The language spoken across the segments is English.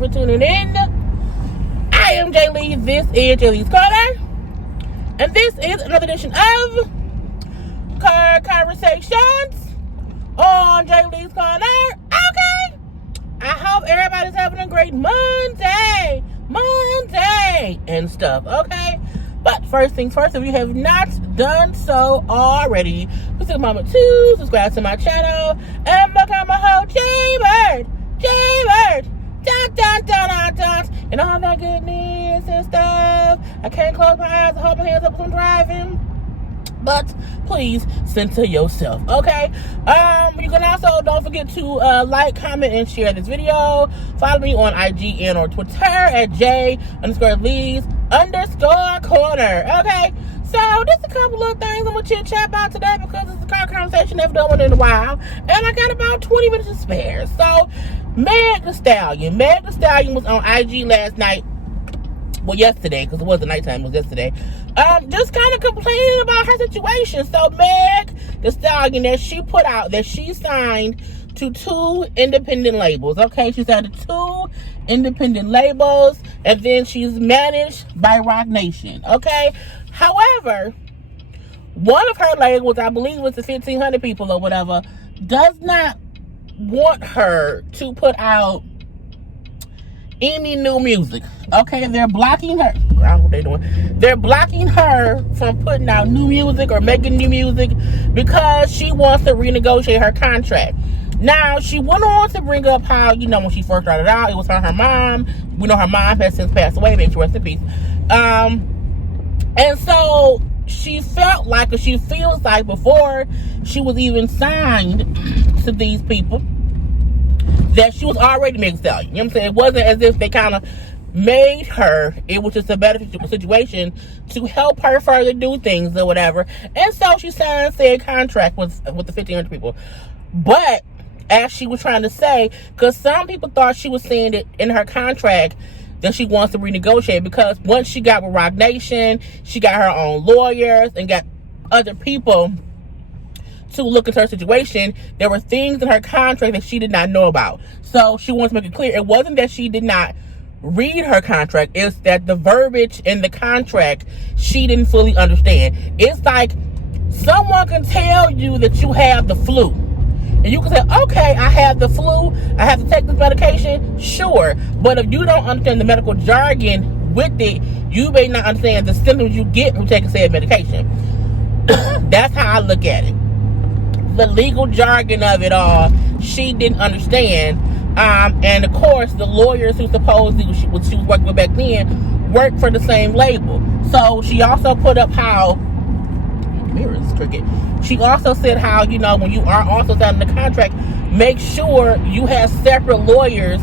for tuning in. I am JayLees. This is JLeesCorner. And this is another edition of Car Conversations on JLeesCorner. Okay. I hope everybody's having a great Monday and stuff, okay? But first things first, if you have not done so already, please take a moment to subscribe to my channel and become a whole JayBird, dun, dun, dun, dun, dun, and all that goodness and stuff. I can't close my eyes and hold my hands up as I'm driving, but please center yourself, okay? You can also, don't forget to like, comment, and share this video. Follow me on IG and or Twitter at J_Lees_Corner, okay? So, just a couple of things I'm going to chit-chat about today because it's a car conversation I've done one in a while, and I got about 20 minutes to spare. So, Meg Thee Stallion was on IG last night. Well, yesterday, because it wasn't nighttime, it was yesterday. Just kind of complaining about her situation. So, Meg Thee Stallion, that she put out, that she signed to 2 independent labels. Okay, she signed to 2 independent labels, and then she's managed by Roc Nation. Okay, however, one of her labels, I believe it's the 1,500 people or whatever, does not want her to put out any new music. Okay, they're blocking her. What they doing? They're blocking her from putting out new music or making new music because she wants to renegotiate her contract. Now, she went on to bring up how, you know, when she first started out, it was her mom. We know her mom has since passed away. May she rest in peace. And so she felt like, or she feels like, before she was even signed to these people, that she was already Meg Thee Stallion. You know what I'm saying? It wasn't as if they kind of made her. It was just a better situation to help her further do things or whatever. And so she signed said contract with the 1,500 people. But as she was trying to say, because some people thought she was saying that in her contract that she wants to renegotiate, because once she got with Roc Nation, she got her own lawyers and got other people to look at her situation. There were things in her contract that she did not know about. So she wants to make it clear, it wasn't that she did not read her contract, it's that the verbiage in the contract she didn't fully understand. It's like someone can tell you that you have the flu, and you can say, okay, I have the flu, I have to take this medication, sure. But if you don't understand the medical jargon with it, you may not understand the symptoms you get from taking said medication. That's how I look at it. The legal jargon of it all, she didn't understand. And of course, the lawyers who supposedly she was working with back then worked for the same label. So she also put up how, mirrors, cricket. She also said how, you know, when you are also signing the contract, make sure you have separate lawyers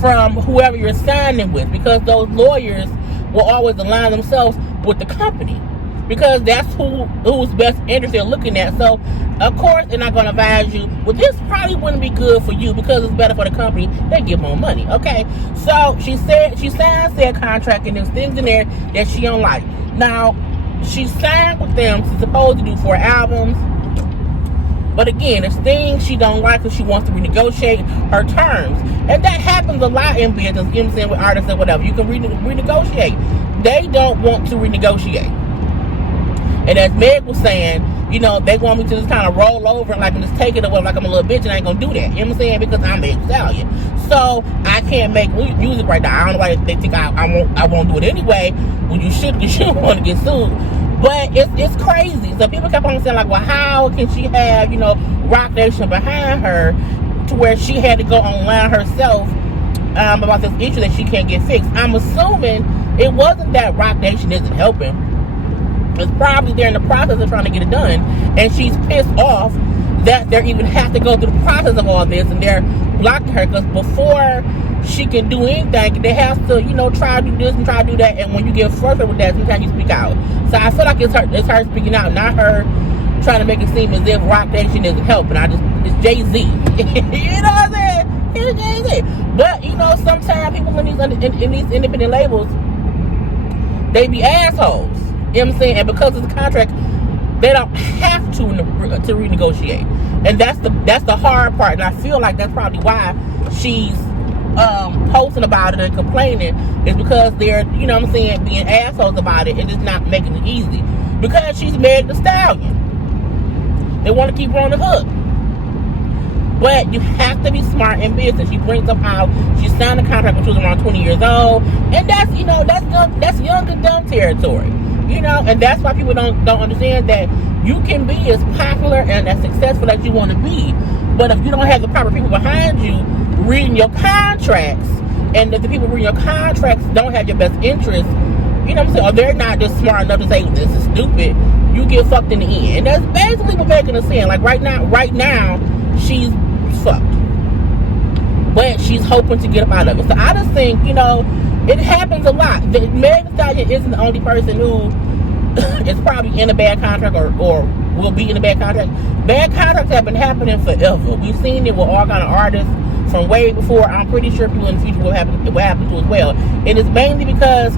from whoever you're signing with, because those lawyers will always align themselves with the company, because that's who's best interested in looking at. So, of course, they're not going to advise you, well, this probably wouldn't be good for you because it's better for the company. They get more money, okay? So, she said she signed said contract, and there's things in there that she don't like. Now, she signed with them to supposed to do 4 albums. But again, there's things she don't like because she wants to renegotiate her terms. And that happens a lot in business, you know what I'm saying, with artists and whatever. You can renegotiate. They don't want to renegotiate. And as Meg was saying, you know, they want me to just kind of roll over and like just take it away like I'm a little bitch, and I ain't gonna do that. You know what I'm saying? Because I'm Meg Thee Stallion. So I can't make music right now. I don't know why they think I won't do it anyway. Well, you should, because you don't want to get sued. But it's crazy. So people kept on saying like, well, how can she have, you know, Roc Nation behind her to where she had to go online herself about this issue that she can't get fixed? I'm assuming it wasn't that Roc Nation isn't helping. It's probably they're in the process of trying to get it done, and she's pissed off that they even have to go through the process of all this, and they're blocking her, because before she can do anything, they have to, you know, try to do this and try to do that, and when you get frustrated with that, sometimes you speak out. So I feel like it's her speaking out, not her trying to make it seem as if Roc Nation isn't helping. It's Jay-Z. You know what I'm saying? It's Jay-Z. But, you know, sometimes people in these independent labels, they be assholes. You know what I'm saying? And because of the contract, they don't have to renegotiate. And that's the hard part. And I feel like that's probably why she's posting about it and complaining is because they're, you know what I'm saying, being assholes about it and just not making it easy. Because she's married to Stallion. They want to keep her on the hook. But you have to be smart in business. She brings up how she signed a contract when she was around 20 years old. And that's, you know, that's young and dumb territory. You know, and that's why people don't understand that you can be as popular and as successful as you want to be. But if you don't have the proper people behind you reading your contracts, and if the people reading your contracts don't have your best interest, you know what I'm saying, or they're not just smart enough to say, well, this is stupid, you get fucked in the end. And that's basically what Megan is saying. Like right now, she's fucked. But she's hoping to get up out of it. So I just think, you know, it happens a lot. Megan Thee Stallion isn't the only person who is probably in a bad contract or will be in a bad contract. Bad contracts have been happening forever. We've seen it with all kind of artists from way before. I'm pretty sure people in the future will happen to as well. And it's mainly because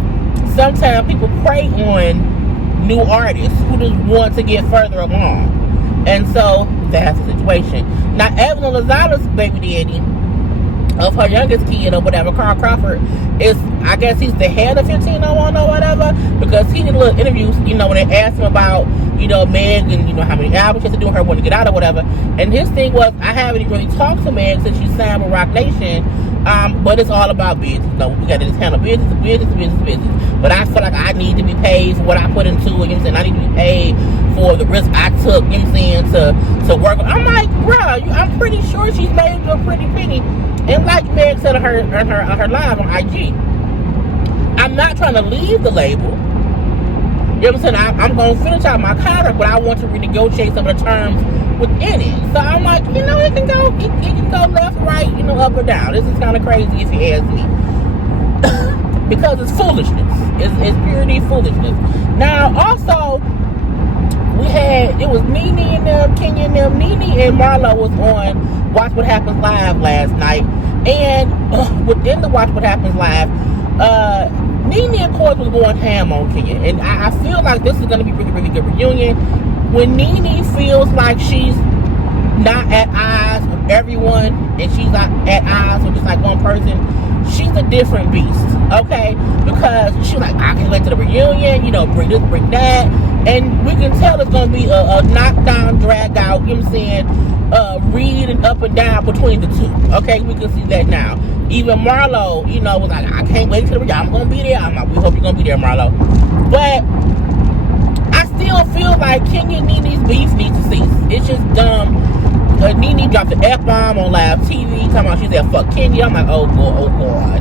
sometimes people prey on new artists who just want to get further along. And so that's the situation. Now, Evelyn Lozada's baby daddy of her youngest kid or whatever, Carl Crawford, is, I guess he's the head of 1501 or whatever, because he did a little interviews, you know, when they asked him about, you know, Meg and, you know, how many albums she has to do, her wanting to get out or whatever. And his thing was, I haven't even really talked to Meg since she signed with Rock Nation, but it's all about business. You know, we got to just handle business. But I feel like I need to be paid for what I put into it, you know what I'm saying? I need to be paid for the risk I took, you know what I'm saying, to work. I'm like, bro, I'm pretty sure she's made you a pretty penny. And like Meg said on her live on IG, I'm not trying to leave the label. You know what I'm saying? I'm going to finish out my contract, but I want to renegotiate some of the terms within it. So I'm like, you know, it can go left, right, you know, up or down. This is kind of crazy if you ask me. Because it's foolishness. It's purely foolishness. Now, also, it was Nene and them, Kenya and them. Nene and Marlo was on Watch What Happens Live last night. And within the Watch What Happens Live, Nene, of course, was going ham on Kenya. And I feel like this is going to be a really, really good reunion. When Nene feels like she's not at odds with everyone, and she's not at odds with just like one person, she's a different beast, okay? Because she's like, I can wait to the reunion, you know, bring this, bring that. And we can tell it's going to be a knockdown, drag out, you know what I'm saying, reading up and down between the two, okay? We can see that now. Even Marlo, you know, was like, I can't wait till the reunion. I'm going to be there. I'm like, we hope you're going to be there, Marlo. But I still feel like Kenya and Nene's beef needs to cease. It's just dumb. Nene dropped the F-bomb on live TV, talking about she said, fuck Kenya. I'm like, oh, God.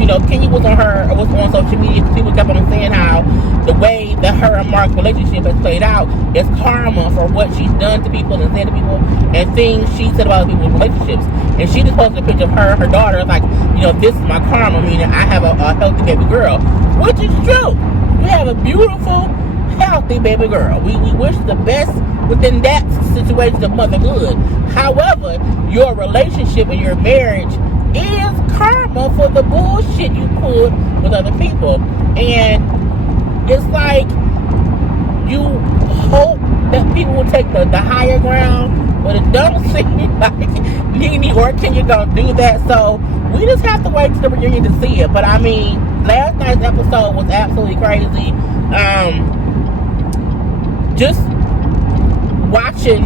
You know, Kenya was on social media. People kept on saying how the way that her and Mark's relationship has played out is karma for what she's done to people and said to people and things she said about people's relationships. And she just posted a picture of her and her daughter, like, you know, this is my karma, meaning I have a healthy baby girl, which is true. We have a beautiful, healthy baby girl. We wish the best within that situation of motherhood. However, your relationship and your marriage is karma for the bullshit you put with other people. And it's like you hope that people will take the higher ground, but it don't seem like Nene or Kenya gonna do that. So we just have to wait till the reunion to see it. But I mean, last night's episode was absolutely crazy. Just watching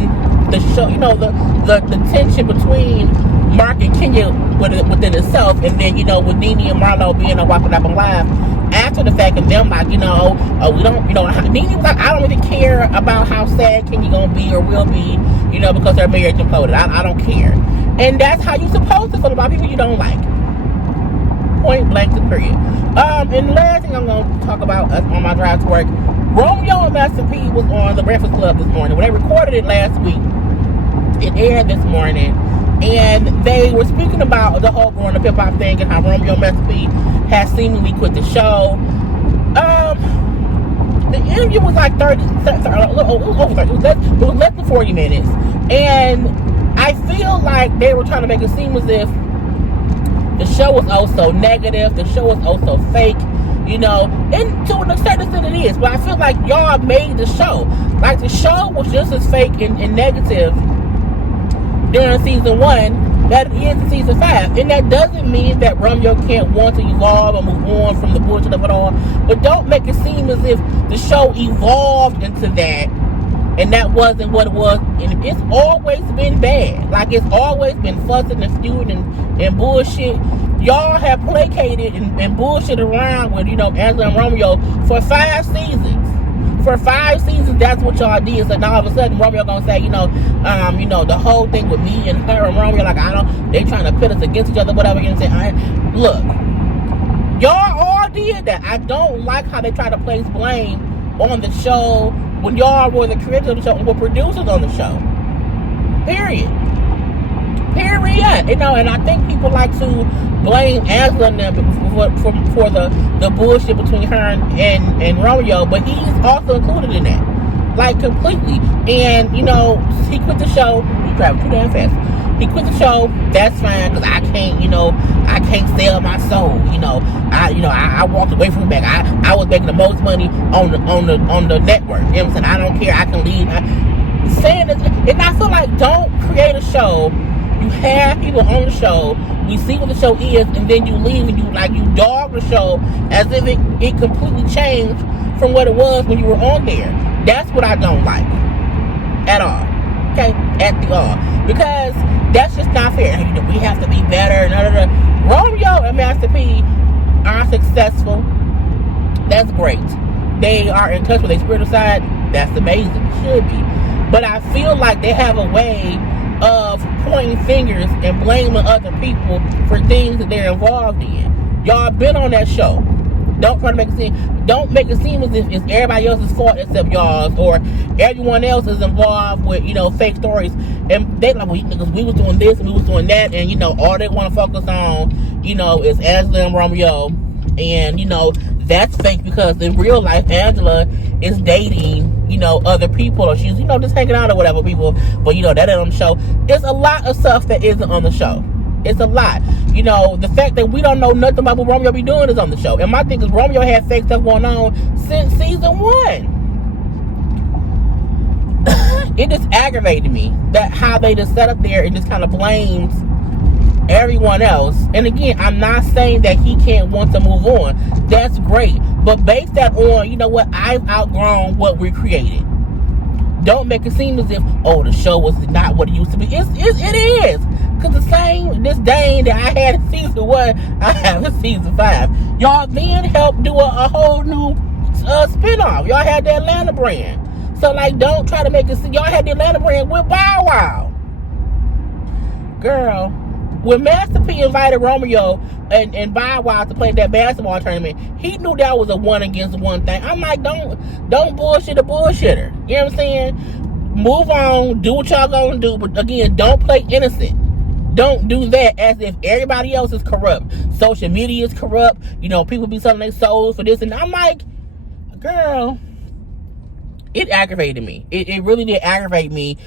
the show, you know, the tension between Mark and Kenya within itself, and then, you know, with Nene and Marlo being on Watch What Happens Live after the fact, and them like, you know, we don't, you know, Nene was like, I don't really care about how sad Kenya gonna be or will be, you know, because their marriage imploded. I don't care. And that's how you're supposed to feel about people you don't like. Point blank to period. And the last thing I'm gonna talk about on my drive to work, Romeo and Master P was on the Breakfast Club this morning. When they recorded it last week, it aired this morning, and they were speaking about the whole growing up hip hop thing and how Romeo and Master P has seemingly quit the show. The interview was like 30, a little over 30. It was less than 40 minutes, and I feel like they were trying to make it seem as if the show was also negative, the show was also fake, you know, and to an certain extent it is, but I feel like y'all made the show. Like, the show was just as fake and negative during season 1 that it is in season 5. And that doesn't mean that Romeo can't want to evolve and move on from the bullshit of it all. But don't make it seem as if the show evolved into that and that wasn't what it was. And it's always been bad. Like, it's always been fussing and feuding and bullshit. Y'all have placated and bullshit around with, Angela and Romeo for 5 seasons. For 5 seasons, that's what y'all did. So now all of a sudden, Romeo gonna say, the whole thing with me and her and Romeo, like, they trying to pit us against each other, whatever. You know what I'm saying? Look, y'all all did that. I don't like how they try to place blame on the show when y'all were the creators of the show and were producers on the show. Period. And I think people like to blame Angela and them for the bullshit between her and Romeo, but he's also included in that. Like, completely. And, he quit the show. He driving too damn fast. He quit the show. That's fine, because I can't sell my soul. I walked away from it back. I was making the most money on the network. You know what I'm saying? I don't care. I can leave. Saying this, and I feel like, don't create a show. You have people on the show, we see what the show is, and then you leave and you dog the show as if it completely changed from what it was when you were on there. That's what I don't like. At all. Okay? At the all. Because that's just not fair. We have to be better. Romeo and Master P are successful. That's great. They are in touch with their spiritual side. That's amazing. Should be. But I feel like they have a way of pointing fingers and blaming other people for things that they're involved in. Y'all been on that show. Don't try to make it seem as if it's everybody else's fault except y'all's, or everyone else is involved with, fake stories. And they like, because we was doing this and we was doing that, and all they want to focus on, is Angela and Romeo. And that's fake, because in real life Angela is dating other people, or she's just hanging out or whatever people, but that ain't on the show. It's a lot of stuff that isn't on the show. It's a lot. The fact that we don't know nothing about what Romeo be doing is on the show. And my thing is, Romeo had fake stuff going on since season 1. It just aggravated me that how they just sat up there and just kind of blamed everyone else. And again, I'm not saying that he can't want to move on. That's great. But base that on, I've outgrown what we created. Don't make it seem as if, the show was not what it used to be. It is. Because the same disdain that I had in season 1, I have in season 5. Y'all then helped do a whole new spinoff. Y'all had the Atlanta brand. So, don't try to make it seem. Y'all had the Atlanta brand with Bow Wow. Girl. When Master P invited Romeo and Bow Wow to play that basketball tournament, he knew that was a 1-against-1 thing. I'm like, don't bullshit a bullshitter. You know what I'm saying? Move on, do what y'all gonna do, but again, don't play innocent. Don't do that as if everybody else is corrupt. Social media is corrupt. People be selling their souls for this, and I'm like, girl, it aggravated me. It really did aggravate me.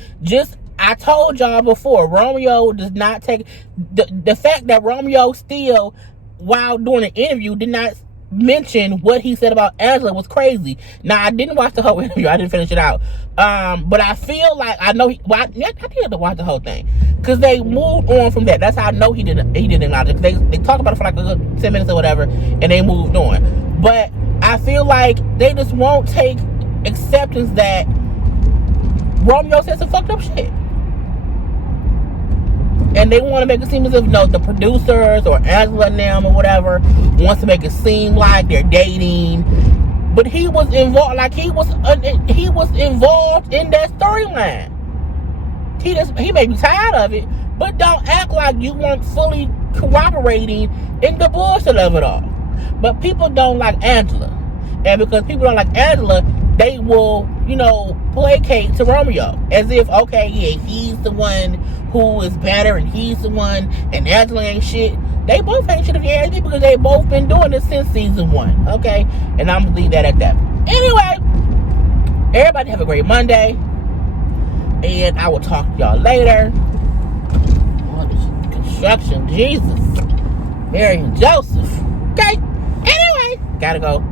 I told y'all before, Romeo does not take the fact that Romeo still, while doing an interview, did not mention what he said about Angela was crazy. Now, I didn't watch the whole interview. I didn't finish it out. But I feel like I know I did have to watch the whole thing, because they moved on from that. That's how I know he didn't acknowledge it. They talked about it for like a good 10 minutes or whatever, and they moved on. But I feel like they just won't take acceptance that Romeo said some fucked up shit. And they want to make it seem as if, the producers or Angela and them or whatever wants to make it seem like they're dating. But he was involved, he was involved in that storyline. He may be tired of it, but don't act like you weren't fully cooperating in the bullshit of it all. But people don't like Angela. And because people don't like Angela, they will, placate to Romeo. As if, okay, yeah, he's the one who is better, and he's the one, and Angela ain't shit. They both ain't shit if you ask me, because they both been doing this since season 1. Okay? And I'm gonna leave that at that. Anyway, everybody have a great Monday. And I will talk to y'all later. Oh, this construction, Jesus. Mary and Joseph. Okay? Anyway, gotta go.